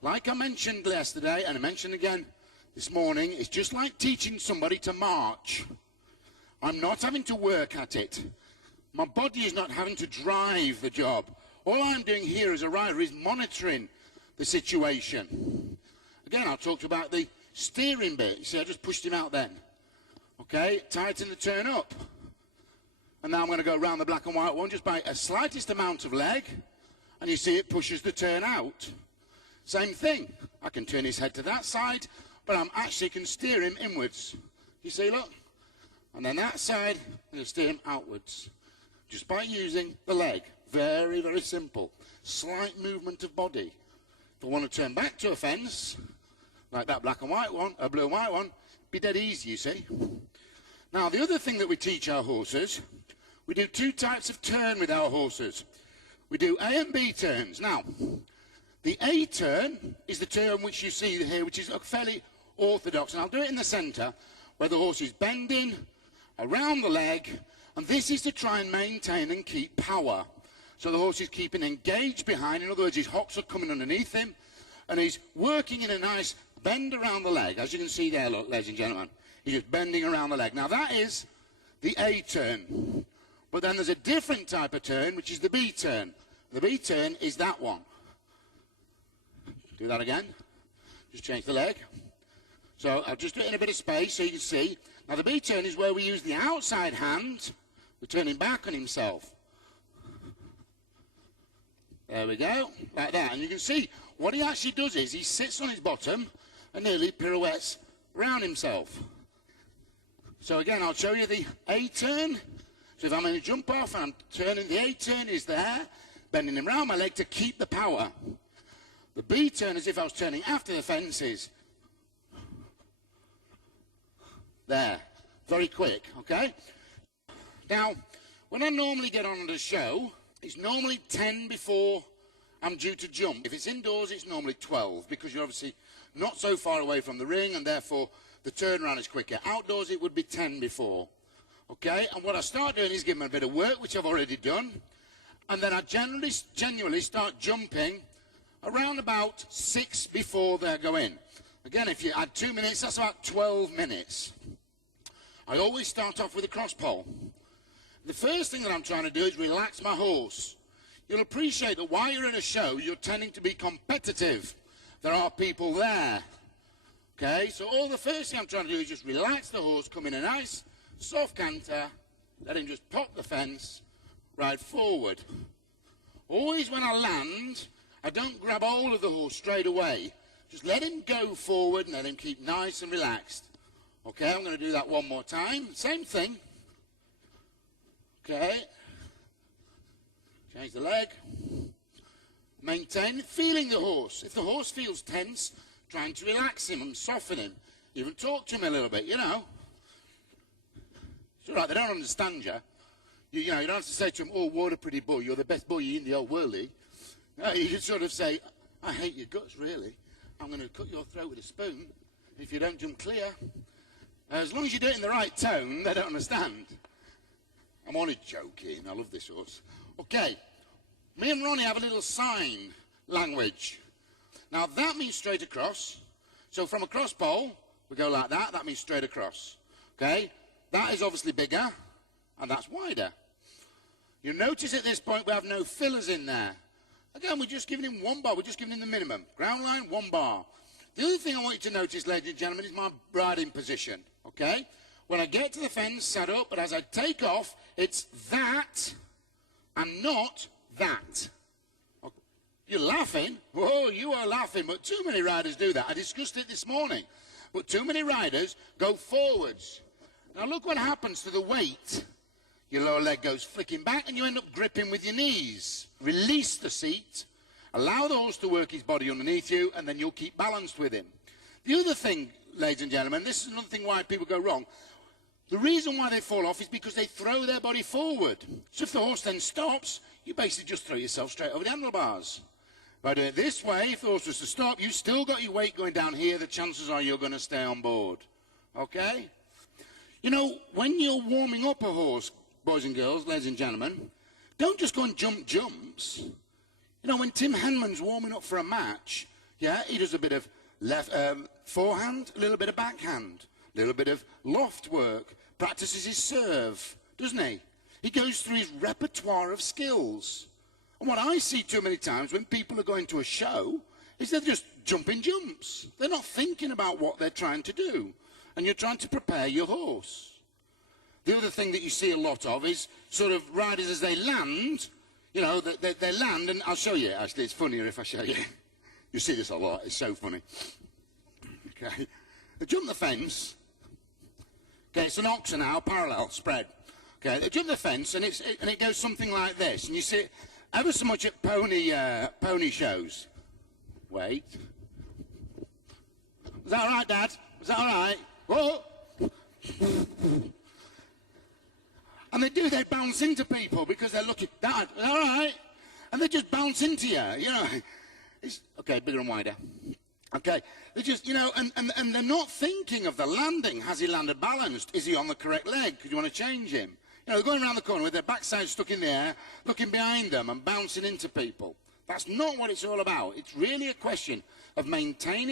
Like I mentioned yesterday, and I mentioned again this morning, it's just like teaching somebody to march. I'm not having to work at it. My body is not having to drive the job. All I'm doing here as a rider is monitoring the situation. Again, I talked about the steering bit. You see, I just pushed him out then. Okay, tighten the turn up. And now I'm going to go around the black and white one just by a slightest amount of leg. And you see it pushes the turn out. Same thing. I can turn his head to that side, but I actually can steer him inwards. You see, look. And then that side, I'm going to steer him outwards. Just by using the leg. Very, very simple. Slight movement of body. If I want to turn back to a fence, like that black and white one, a blue and white one, be dead easy, you see. Now, the other thing that we teach our horses, we do two types of turn with our horses. We do A and B turns. Now, the A turn is the turn which you see here, which is fairly orthodox. And I'll do it in the centre, where the horse is bending around the leg. And this is to try and maintain and keep power. So the horse is keeping engaged behind. In other words, his hocks are coming underneath him. And he's working in a nice bend around the leg. As you can see there, look, ladies and gentlemen. He's just bending around the leg. Now, that is the A turn. But then there's a different type of turn, which is the B turn. The B turn is that one. Do that again. Just change the leg. So I'll just do it in a bit of space so you can see. Now, the B turn is where we use the outside hand. We're turning back on himself. There we go, like that. And you can see what he actually does is he sits on his bottom and nearly pirouettes round himself. So again, I'll show you the A turn. So if I'm going to jump off and I'm turning, the A turn is there, bending him round my leg to keep the power. The B turn, as if I was turning after the fences. There, very quick, okay? Now, when I normally get on the show, it's normally 10 before I'm due to jump. If it's indoors, it's normally 12, because you're obviously not so far away from the ring, and therefore the turnaround is quicker. Outdoors, it would be 10 before. Okay, and what I start doing is giving them a bit of work, which I've already done, and then I genuinely start jumping around about 6 before they go in. Again, if you add 2 minutes, that's about 12 minutes. I always start off with a cross pole. The first thing that I'm trying to do is relax my horse. You'll appreciate that while you're in a show, you're tending to be competitive. There are people there. Okay, so all the first thing I'm trying to do is just relax the horse, come in a nice soft canter, let him just pop the fence, ride forward. Always when I land, I don't grab hold of the horse straight away. Just let him go forward and let him keep nice and relaxed. Okay, I'm going to do that one more time. Same thing. Okay. Change the leg. Maintain feeling the horse. If the horse feels tense, trying to relax him and soften him. Even talk to him a little bit, you know. It's all right, they don't understand you. You know, you don't have to say to them, oh, what a pretty boy, you're the best boy in the old worldie. No, you can sort of say, I hate your guts, really. I'm going to cut your throat with a spoon if you don't jump clear. As long as you do it in the right tone, they don't understand. I'm only joking, I love this horse. Okay, me and Ronnie have a little sign language. Now, that means straight across. So from a cross pole, we go like that, that means straight across. Okay? That is obviously bigger, and that's wider. You'll notice at this point we have no fillers in there. Again, we're just giving him 1 bar. We're just giving him the minimum. Ground line, 1 bar. The other thing I want you to notice, ladies and gentlemen, is my riding position. Okay? When I get to the fence, sat up, but as I take off, it's that and not that. Okay. You're laughing. Whoa, you are laughing, but too many riders do that. I discussed it this morning. But too many riders go forwards. Now look what happens to the weight. Your lower leg goes flicking back and you end up gripping with your knees. Release the seat. Allow the horse to work his body underneath you, and then you'll keep balanced with him. The other thing, ladies and gentlemen, this is another thing why people go wrong. The reason why they fall off is because they throw their body forward. So if the horse then stops, you basically just throw yourself straight over the handlebars. By doing it this way, if the horse was to stop, you've still got your weight going down here. The chances are you're going to stay on board. Okay? You know, when you're warming up a horse, boys and girls, ladies and gentlemen, don't just go and jump jumps. You know, when Tim Henman's warming up for a match, Yeah, he does a bit of left forehand, a little bit of backhand, a little bit of loft work, practices his serve, doesn't he? He goes through his repertoire of skills. And what I see too many times when people are going to a show is they're just jumping jumps. They're not thinking about what they're trying to do. And you're trying to prepare your horse. The other thing that you see a lot of is sort of riders as they land, you know, they land, and I'll show you, actually, it's funnier if I show you. You see this a lot, it's so funny. Okay, they jump the fence. Okay, it's an oxen now, parallel, spread. Okay, they jump the fence, and it goes something like this, and you see it ever so much at pony shows. Wait. Is that all right, Dad? Is that all right? Whoa! And they bounce into people because they're looking, Dad, is that all right? And they just bounce into you, you know. It's, okay, bigger and wider. Okay, they just, you know, and they're not thinking of the landing. Has he landed balanced? Is he on the correct leg? Because you want to change him. You know, they're going around the corner with their backside stuck in the air, looking behind them and bouncing into people. That's not what it's all about. It's really a question of maintaining